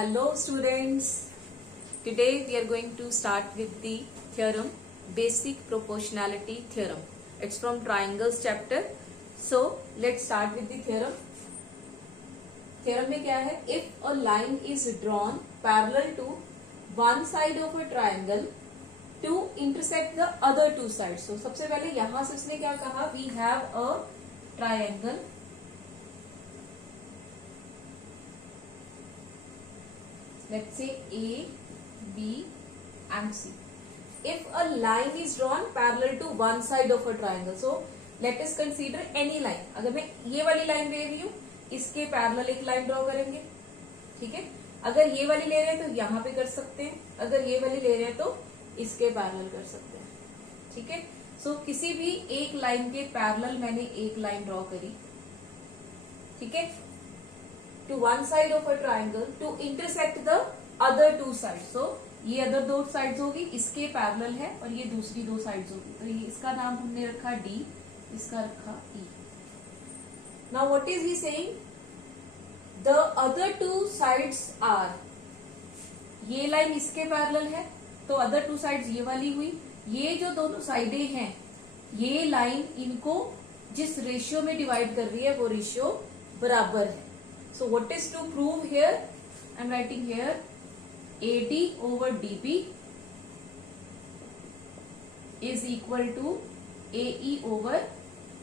Hello students, today we are going to start with the theorem, basic proportionality theorem. It's from triangles chapter. So let's start with the theorem. Theorem में क्या है? If a line is drawn parallel to one side of a triangle to intersect the other two sides. So सबसे पहले यहाँ से उसने क्या कहा? We have a triangle. Let's say A, B and C. If a line is drawn parallel to one side of a triangle, so let us consider any line. अगर मैं ये वाली लाइन ले रही हूँ, इसके पैरेलल एक लाइन ड्रॉ करेंगे, ठीक है. अगर ये वाली ले रहे हैं तो यहाँ पे कर सकते हैं, अगर ये वाली ले रहे हैं तो इसके पैरेलल कर सकते हैं, ठीक है. सो किसी भी एक लाइन के पैरेलल मैंने एक लाइन ड्रॉ करी, ठीक है, to one side of a triangle to intersect the other two sides. So ये अदर दो साइड्स होगी, इसके पैरेलल है और ये दूसरी दो साइड्स होगी. तो ये इसका नाम हमने रखा D, इसका रखा E. Now what is he saying? The other two sides are, ये लाइन इसके पैरेलल है तो अदर टू साइड्स ये वाली हुई. ये जो दोनों साइडें हैं, ये लाइन इनको जिस रेशियो में डिवाइड कर रही है वो रेशियो बराबर है. So what is to prove here? I am writing here AD over DB is equal to AE over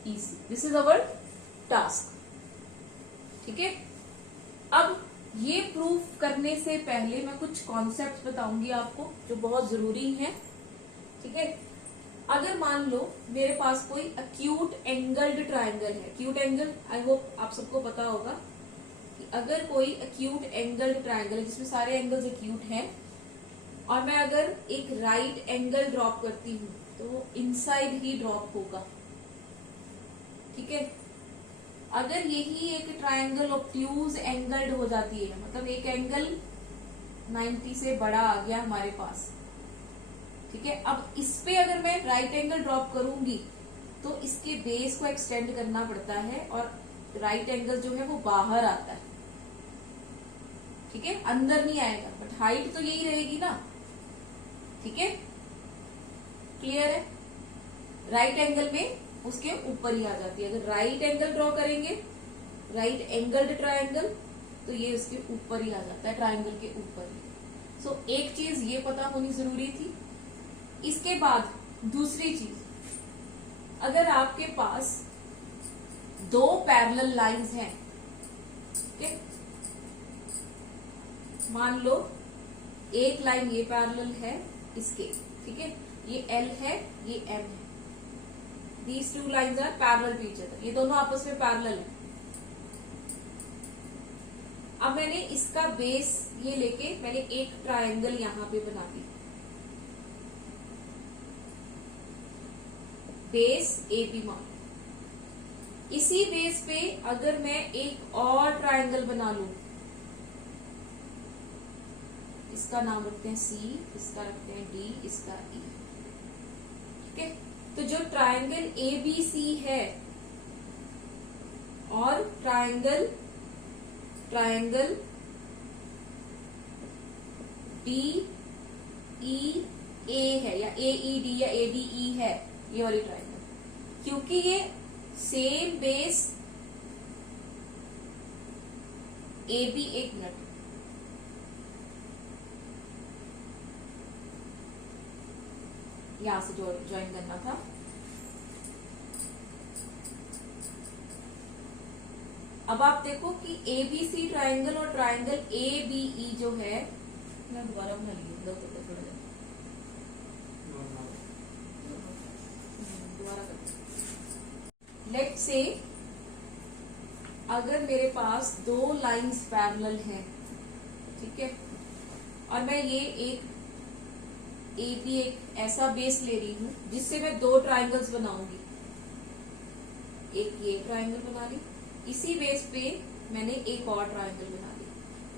EC. This is our task. ठीक है. अब ये प्रूफ करने से पहले मैं कुछ कॉन्सेप्ट बताऊंगी आपको जो बहुत जरूरी हैं. ठीक है. अगर मान लो मेरे पास कोई अक्यूट एंगल्ड ट्राइंगल है. अक्यूट एंगल आई होप आप सबको पता होगा. अगर कोई अक्यूट एंगल ट्राइंगल है जिसमें सारे एंगल्स अक्यूट हैं और मैं अगर एक राइट एंगल ड्रॉप करती हूं तो वो इनसाइड ही ड्रॉप होगा, ठीक है. अगर यही एक ट्राइंगल ऑब्ट्यूज एंगल्ड हो जाती है, मतलब एक एंगल 90 से बड़ा आ गया हमारे पास, ठीक है. अब इस पे अगर मैं राइट एंगल ड्रॉप करूंगी तो इसके बेस को एक्सटेंड करना पड़ता है और राइट एंगल जो है वो बाहर आता है, ठीक है, अंदर नहीं आएगा, बट हाइट तो यही रहेगी ना, ठीक है. क्लियर है. राइट एंगल में उसके ऊपर ही आ जाती है. अगर राइट एंगल ड्रॉ करेंगे, राइट एंगल्ड ट्राइंगल, तो ये उसके ऊपर ही आ जाता है, ट्राइंगल के ऊपर ही. सो एक चीज ये पता होनी जरूरी थी. इसके बाद दूसरी चीज, अगर आपके पास दो पैरेलल लाइंस हैं, ठीक है, मान लो एक लाइन ये पैरेलल है इसके, ठीक है, ये L है, ये M है. These two lines are parallel to each other. ये दोनों आपस में पैरेलल है. अब मैंने इसका बेस ये लेके मैंने एक ट्राइंगल यहां पे बना दी. बेस AB मान. इसी बेस पे अगर मैं एक और ट्राइंगल बना लूं, इसका नाम रखते हैं C, इसका रखते हैं D, इसका E, ठीक है. तो जो ट्राइंगल ABC है और ट्राइंगल DEA है या AED या ADE है, ये वाली ट्राइंगल, क्योंकि ये सेम बेस AB, एक मिनट, यहां से ज्वाइन करना था. अब आप देखो कि ABC ट्राइंगल और ट्राइंगल ABE जो है, मैं दोबारा बना ली थोड़ा दोबारा कर. लेट्स से अगर मेरे पास दो लाइंस पैरेलल हैं, ठीक है, और मैं ये एक AB एक ऐसा बेस ले रही हूं जिससे मैं दो ट्राइंगल्स बनाऊंगी. एक ये ट्राइंगल बना ली, इसी बेस पे मैंने एक और ट्राइंगल बना ली.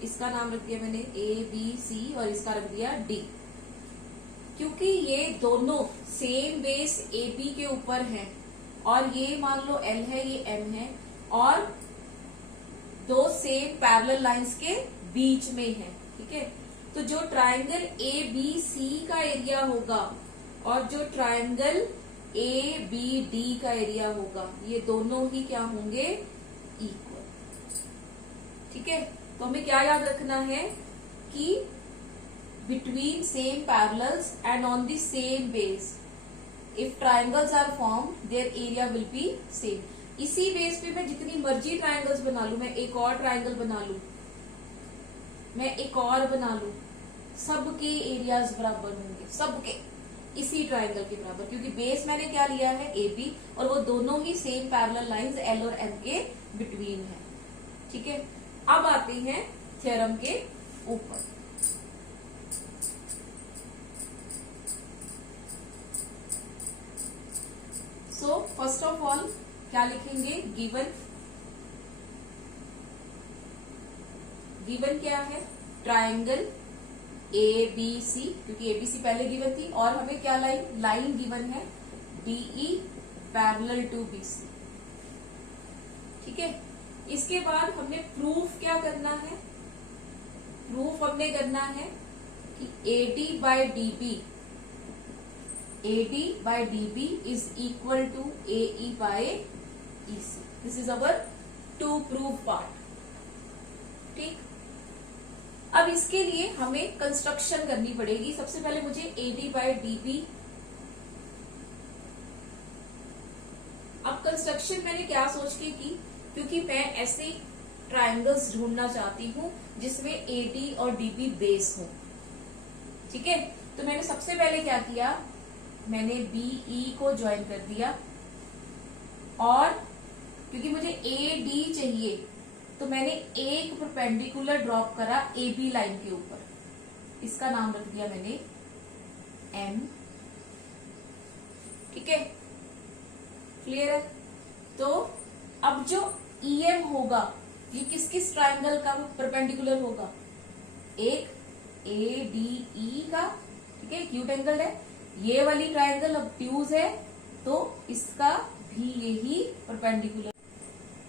इसका नाम रख दिया मैंने ABC और इसका रख दिया D. क्योंकि ये दोनों सेम बेस AB के ऊपर हैं और ये मान लो L है, ये M है और दो सेम पैरेलल लाइंस के बीच में है, ठीक है। तो जो ट्राइंगल ए बी सी का एरिया होगा और जो ट्राइंगल ए बी डी का एरिया होगा, ये दोनों ही क्या होंगे, इक्वल। ठीक है। तो हमें क्या याद रखना है कि between same parallels and on the same base if triangles are form their area will be same. इसी बेस पे मैं जितनी मर्जी ट्राइंगल्स बना लू, मैं एक और ट्राइंगल बना लू, मैं एक और बना लू, सबके एरियाज बराबर होंगे, सबके इसी ट्राइंगल के बराबर, क्योंकि बेस मैंने क्या लिया है, ए बी, और वो दोनों ही सेम पैरेलल लाइंस एल और एम के बिटवीन है। ठीक है। अब आते हैं थ्योरम के ऊपर। सो फर्स्ट ऑफ ऑल क्या लिखेंगे, गिवन। गिवन क्या है, ट्राइंगल ए बी सी, क्योंकि ए बी सी पहले गिवन थी, और हमें क्या लाइन गिवन है, DE parallel to B C. ठीक है। इसके बाद हमने प्रूफ क्या करना है, प्रूफ हमने करना है कि AD by DB, AD by DB is equal to AE by EC. This is our to prove part. ठीक। अब इसके लिए हमें कंस्ट्रक्शन करनी पड़ेगी। सबसे पहले मुझे AD by DB, अब कंस्ट्रक्शन मैंने क्या सोच के की, क्योंकि मैं ऐसे ट्राइंगल्स ढूंढना चाहती हूं जिसमें AD और DB बेस हो। ठीक है। तो मैंने सबसे पहले क्या किया, मैंने BE को ज्वाइन कर दिया, और क्योंकि मुझे AD चाहिए तो मैंने एक परपेंडिकुलर ड्रॉप करा AB लाइन के ऊपर, इसका नाम रख दिया मैंने M। ठीक है, क्लियर है। तो अब जो EM होगा ये किस किस ट्राइंगल का परपेंडिकुलर होगा, एक ADE का, ठीक है, एक्यूट एंगल है, ये वाली ट्राइंगल ऑब्ट्यूज है तो इसका भी यही परपेंडिकुलर।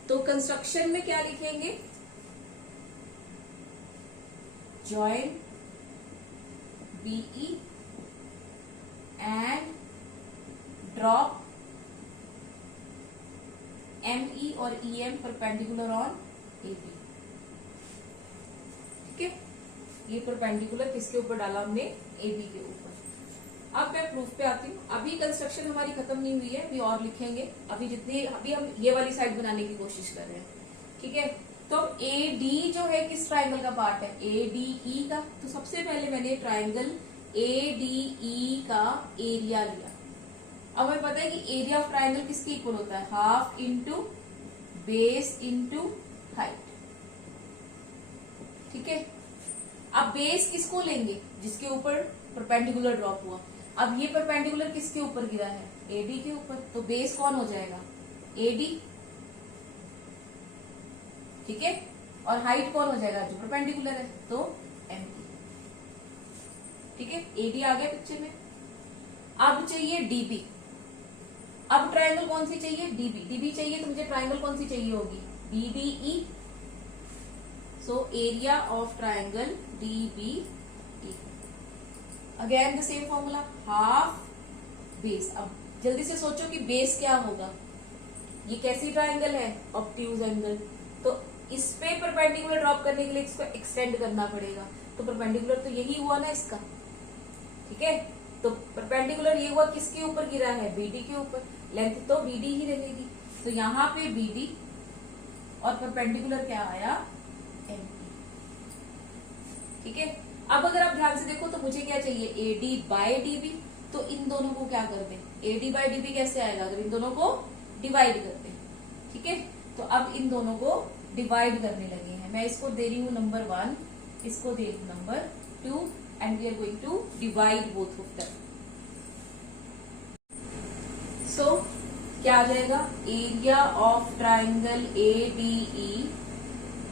तो कंस्ट्रक्शन में क्या लिखेंगे, join BE and drop ME और EM परपेंडिकुलर ऑन AB। ठीक है, ये परपेंडिकुलर किसके ऊपर डाला हमने, AB के ऊपर। अब मैं प्रूफ पे आती हूँ। अभी कंस्ट्रक्शन हमारी खत्म नहीं हुई है, अभी और लिखेंगे। अभी हम ये वाली साइड बनाने की कोशिश कर रहे हैं। ठीक है। तो AD जो है किस ट्राइंगल का पार्ट है, ADE का। तो सबसे पहले मैंने ट्राइंगल ADE का एरिया लिया। अब हमें पता है कि एरिया ऑफ ट्राइंगल किसके इक्वल होता है, half into base into height. ठीक है। अब बेस किसको लेंगे, जिसके ऊपर परपेंडिकुलर ड्रॉप हुआ। अब ये परपेंडिकुलर किसके ऊपर गिरा है, AD के ऊपर, तो बेस कौन हो जाएगा, AD। ठीक है। और हाइट कौन हो जाएगा, जो परपेंडिकुलर है, तो ME। ठीक है, AD आ गया पिक्चर में। अब चाहिए DB। अब ट्राइंगल कौन सी चाहिए, DB चाहिए, तो मुझे ट्राइंगल कौन सी चाहिए होगी, BDE। So area of triangle DBE, again the same formula, half base. अब जल्दी से सोचो कि बेस क्या होगा, ये कैसी ट्राइंगल है, ऑब्ट्यूज एंगल, तो इस पे परपेंडिकुलर ड्रॉप करने के लिए इसको एक्सटेंड करना पड़ेगा। तो परपेंडिकुलर तो यही हुआ ना इसका। ठीक है। तो परपेंडिकुलर ये हुआ किसके ऊपर गिरा है, BD के ऊपर, लेंथ तो BD ही रहेगी। तो यहाँ पे BD और परपेंडिकुलर क्या आया, ME। ठीक है। अब अगर आप ध्यान से देखो तो मुझे क्या चाहिए, AD by DB। तो इन दोनों को क्या कर दें, AD by DB कैसे आएगा, अगर इन दोनों को डिवाइड कर दें। ठीक है। तो अब इन दोनों को डिवाइड करने लगे हैं। मैं इसको दे रही हूं नंबर 1, इसको दे रही हूं number 2, and we are going to divide both of them. So क्या आ जाएगा, area of triangle ADE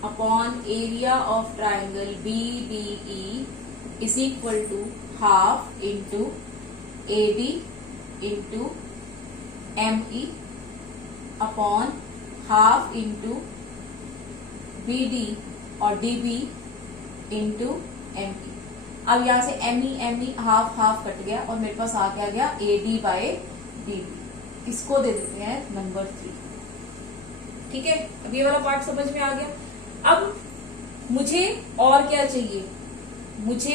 upon area of triangle BDE is equal to half into AD into ME upon half into BD और DB into M E. अब यहाँ से M E half half cut गया और मेरे पास आ गया A D by D B. इसको दे देते हैं नंबर 3। ठीक है, अब ये वाला पार्ट समझ में आ गया। अब मुझे और क्या चाहिए, मुझे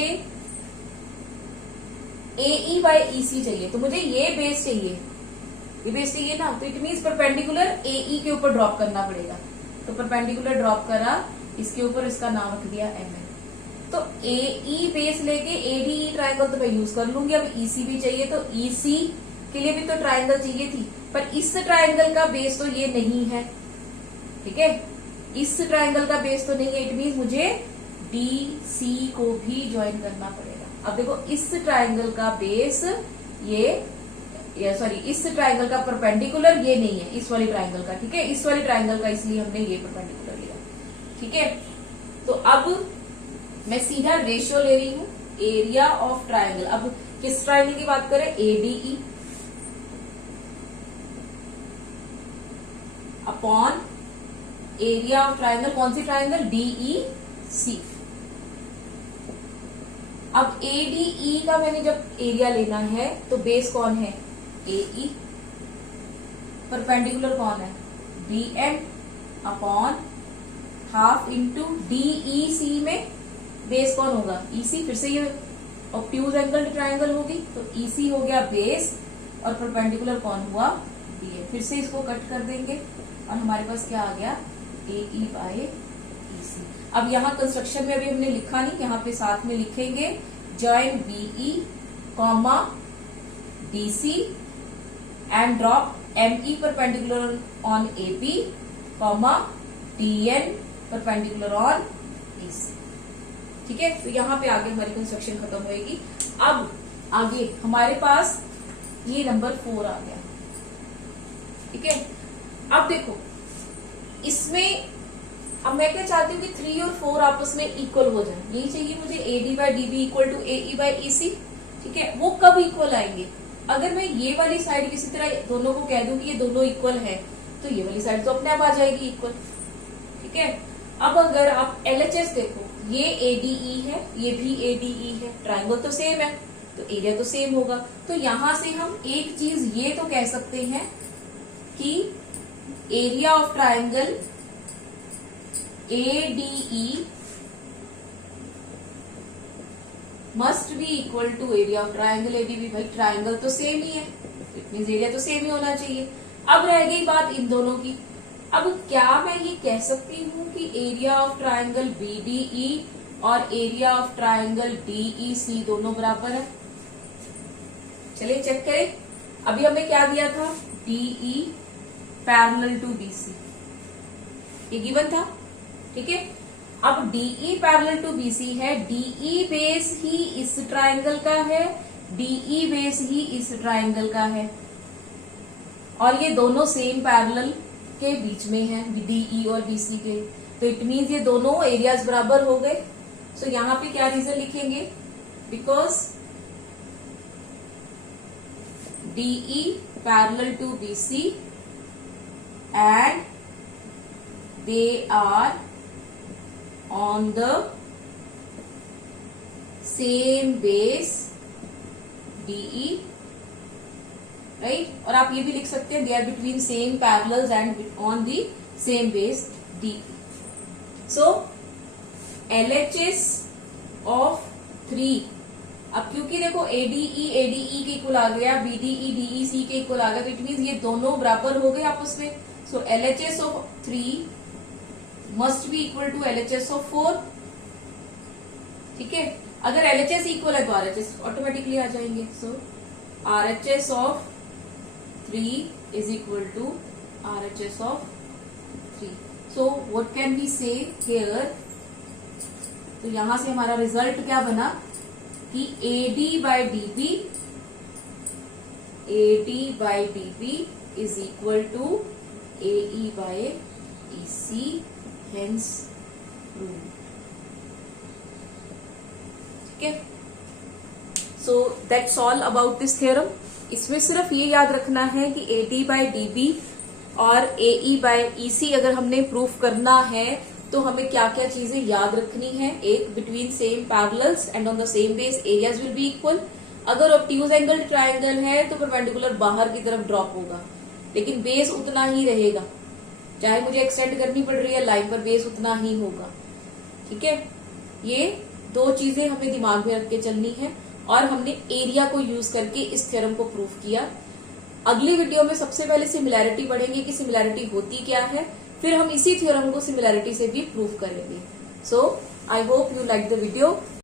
ए ई बाय ई सी चाहिए। तो मुझे ये बेस चाहिए, ये बेस चाहिए ना, तो इट मीन्स परपेंडिकुलर ए ई के ऊपर ड्रॉप करना पड़ेगा। तो परपेंडिकुलर ड्रॉप करा, इसके ऊपर इसका नाम रख दिया एम एन। तो ए ई बेस लेके ए डी ई ट्राइंगल तो मैं यूज कर लूंगी। अब ई सी भी चाहिए, तो ई सी के लिए भी तो ट्राइंगल चाहिए थी, पर इस ट्राइंगल का बेस तो ये नहीं है। ठीक है, इस ट्राइंगल का बेस तो नहीं है, इट मीन्स मुझे डी सी को भी ज्वाइन करना पड़ेगा। अब देखो, इस ट्राइंगल का बेस ये सॉरी, इस ट्राइंगल का परपेंडिकुलर ये नहीं है, इस वाली ट्राइंगल का। ठीक है, इस वाली ट्राइंगल का, इसलिए हमने ये परपेंडिकुलर लिया। ठीक है, तो अब मैं सीधा रेशियो ले रही हूं, एरिया ऑफ ट्राइंगल। अब किस ट्राइंगल की बात करें, ADE upon area of triangle. कौन सी ट्राइंगल, डीई सी। अब एडीई का मैंने जब एरिया लेना है तो बेस कौन है, एई, परपेंडिकुलर कौन है, DM upon half into DE C में बेस कौन होगा, ईसी। फिर से ये ऑब्ट्यूज एंगल ट्राइंगल होगी, तो ईसी हो गया बेस और परपेंडिकुलर कौन हुआ, डीए। फिर से इसको कट कर देंगे और हमारे पास क्या आ गया, ए ई बाय ई सी। अब यहाँ कंस्ट्रक्शन में अभी हमने लिखा नहीं, यहाँ पे साथ में लिखेंगे join BE comma DC and drop M E perpendicular on AP comma DN perpendicular on EC. ठीक है, तो यहाँ पे आगे हमारी कंस्ट्रक्शन खत्म होएगी। अब आगे हमारे पास ये नंबर 4 आ गया। ठीक है, अब देखो इसमें, अब मैं क्या चाहती हूँ कि 3 और 4 आपस में इक्वल हो जाए। यही चाहिए मुझे, A D by D B equal to A E by E C. ठीक है, वो कब इक्वल आएंगे, अगर मैं ये वाली साइड किसी तरह दोनों को कह दूं कि ये दोनों इक्वल है, तो ये वाली साइड तो अपने आप आ जाएगी इक्वल। ठीक है, अब अगर आप एलएचएस देखो, ये एडीई है, ये भी एडीई है, ट्राइंगल तो सेम है, तो एरिया तो सेम होगा। तो यहां से हम एक चीज ये तो कह सकते हैं कि area of triangle ADE must be equal to area of triangle ADB. भाई ट्राइंगल तो सेम ही है, इट मींस एरिया तो सेम ही होना चाहिए। अब रह गई बात इन दोनों की। अब क्या मैं ये कह सकती हूँ कि एरिया ऑफ ट्राइंगल बीडीई और एरिया ऑफ ट्राइंगल डीईसी दोनों बराबर है? चलिए चेक करें। अभी हमें क्या दिया था, डीई पैरेलल टू बीसी, ये गिवन था। ठीक है, अब डीई पैरेलल टू बीसी है, डीई बेस ही इस ट्राइंगल का है, डीई बेस ही इस ट्राइंगल का है, और ये दोनों सेम पैरेलल के बीच में है, डीई और बीसी के। तो इट मीन्स ये दोनों एरियाज बराबर हो गए। सो यहां पे क्या रीजन लिखेंगे, because DE parallel to BC and they are on the same base DE, right? और आप ये भी लिख सकते हैं, they are between same parallels and on the same base DE. So LHS of 3, अब क्योंकि देखो ADE ADE के इक्वल आ गया, BDE DEC के इक्वल आ गया, तो इट मीन्स ये दोनों बराबर हो गए आपस में। So LHS of 3 must be equal to LHS of 4। ठीक है, अगर LHS इक्वल है तो RHS ऑटोमेटिकली आ जाएंगे। So RHS of 3 is equal to RHS of 3। So what can be say here, तो यहां से हमारा रिजल्ट क्या बना कि AD by DB is equal to AE by EC, hence proved। ठीक है, so that's all about this theorem. इसमें सिर्फ ये याद रखना है कि AD बाई DB और AE बाई EC अगर हमने प्रूफ करना है तो हमें क्या क्या चीजें याद रखनी है। एक, between same parallels and on the same base areas will be equal. अगर ऑब्ट्यूज एंगल ट्रायंगल है तो परपेंडिकुलर बाहर की तरफ ड्रॉप होगा, लेकिन बेस उतना ही रहेगा। चाहे मुझे एक्सटेंड करनी पड़ रही है लाइन पर, बेस उतना ही होगा। ठीक है, ये दो चीजें हमें दिमाग में रख के चलनी है और हमने एरिया को यूज करके इस थ्योरम को प्रूव किया। अगली वीडियो में सबसे पहले सिमिलैरिटी पढ़ेंगे कि सिमिलैरिटी होती क्या है, फिर हम इसी थ्योरम को सिमिलैरिटी से भी प्रूव करेंगे। So I hope you like the video.